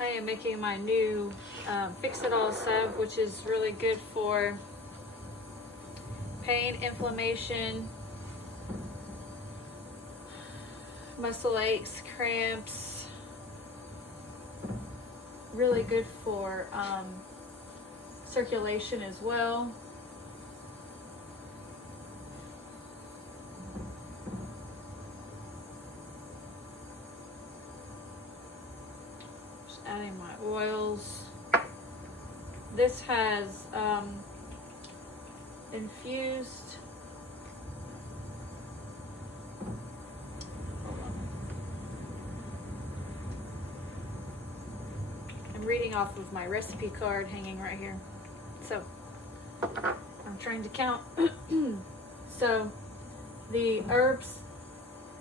I am making my new Fix It All Salve, which is really good for pain, inflammation, muscle aches, cramps. Really good for circulation as well. Just adding my oils. This has infused. I'm reading off of my recipe card hanging right here. So I'm trying to count. So the herbs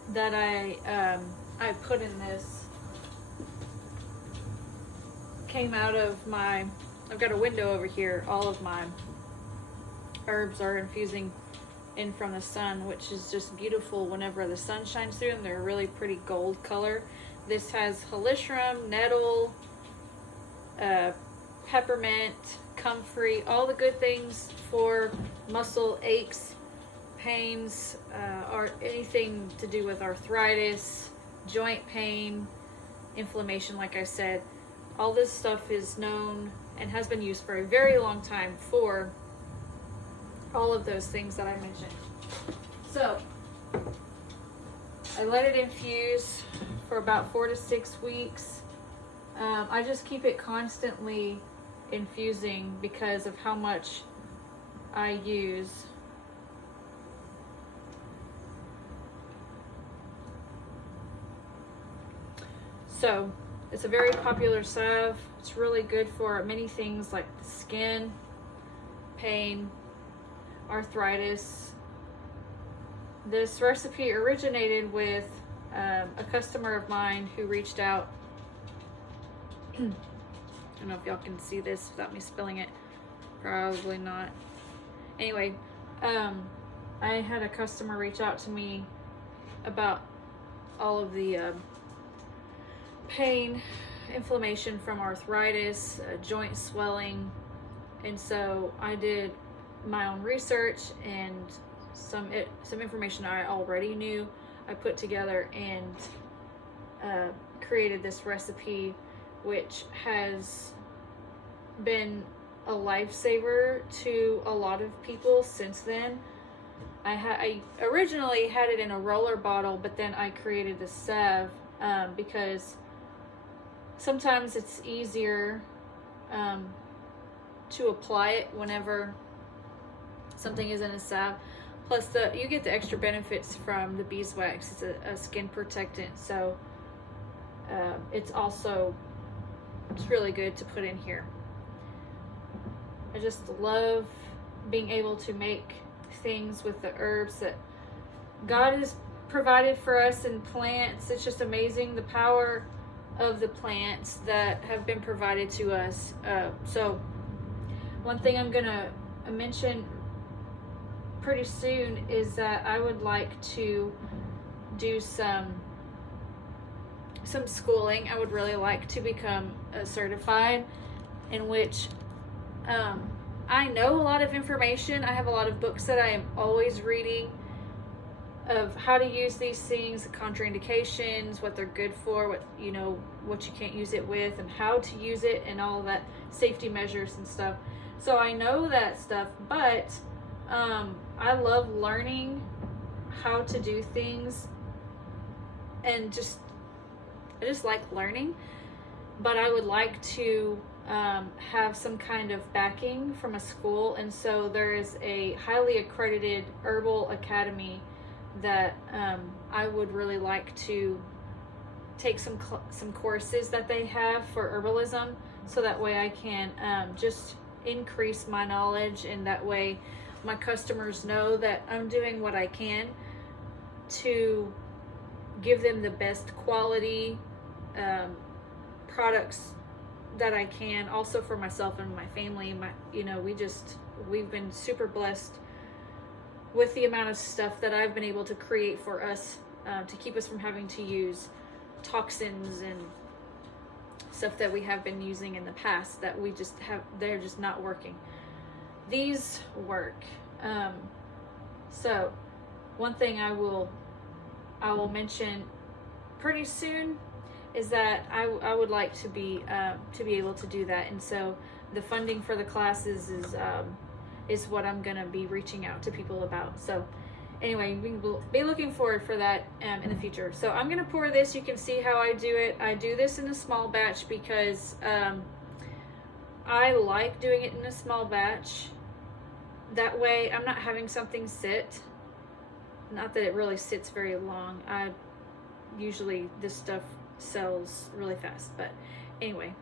that I put in this came out of my, I've got a window over here. All of my herbs are infusing in from the sun, which is just beautiful whenever the sun shines through them. They're a really pretty gold color. This has halicrum, nettle, peppermint, comfrey, all the good things for muscle aches, pains, or anything to do with arthritis, joint pain, inflammation, like I said. All this stuff is known and has been used for a very long time for all of those things that I mentioned. So I let it infuse for about 4 to 6 weeks. I just keep it constantly infusing because of how much I use. So it's a very popular salve. It's really good for many things like the skin, pain, arthritis. This recipe originated with a customer of mine who reached out. I don't know if y'all can see this without me spilling it. Probably not. Anyway, I had a customer reach out to me about all of the pain, inflammation from arthritis, joint swelling, and so I did my own research and some information I already knew. I put together and created this recipe, which has been a lifesaver to a lot of people since then. I originally had it in a roller bottle, but then I created the salve because sometimes it's easier to apply it whenever something is in a salve. Plus, you get the extra benefits from the beeswax. It's a skin protectant, so it's really good to put in here. I just love being able to make things with the herbs that God has provided for us in plants. It's just amazing the power of the plants that have been provided to us. So one thing I'm gonna mention pretty soon is that I would like to do some schooling. I would really like to become certified, in which I know a lot of information. I have a lot of books that I am always reading of how to use these things, the contraindications, what they're good for, what you can't use it with, and how to use it, and all that safety measures and stuff. So I know that stuff, but I love learning how to do things, and I just like learning. But I would like to have some kind of backing from a school, and so there is a highly accredited Herbal Academy that I would really like to take some courses that they have for herbalism, so that way I can just increase my knowledge, and that way my customers know that I'm doing what I can to give them the best quality products that I can, also for myself and my family. We've been super blessed with the amount of stuff that I've been able to create for us to keep us from having to use toxins and stuff that we have been using in the past that we just have, they're just not working. These work. So one thing I will mention pretty soon is that I would like to be able to do that, and so the funding for the classes is what I'm gonna be reaching out to people about. So anyway, we will be looking forward for that in the future. So I'm gonna pour this. You can see how I do it. I do this in a small batch because I like doing it in a small batch. That way I'm not having something sit. Not that it really sits very long. Usually this stuff sells really fast, but anyway,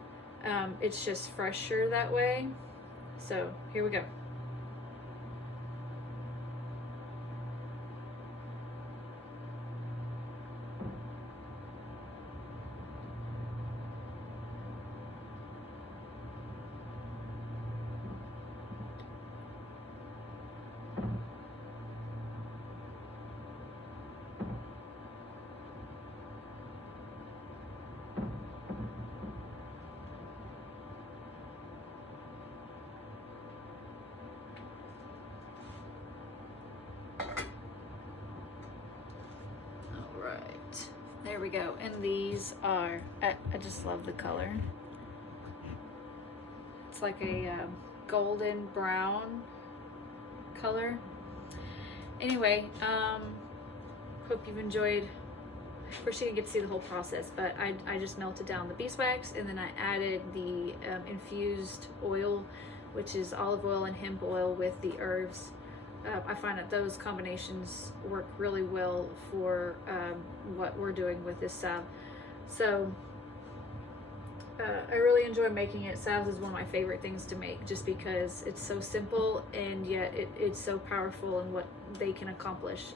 it's just fresher that way. So here we go. There we go. And these are, I just love the color. It's like a golden brown color. Anyway, hope you've enjoyed. First, you didn't get to see the whole process, but I just melted down the beeswax, and then I added the infused oil, which is olive oil and hemp oil with the herbs. I find that those combinations work really well for what we're doing with this salve. So I really enjoy making it. Salves is one of my favorite things to make, just because it's so simple and yet it's so powerful in what they can accomplish.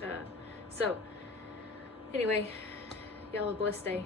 So anyway, y'all have a blessed day.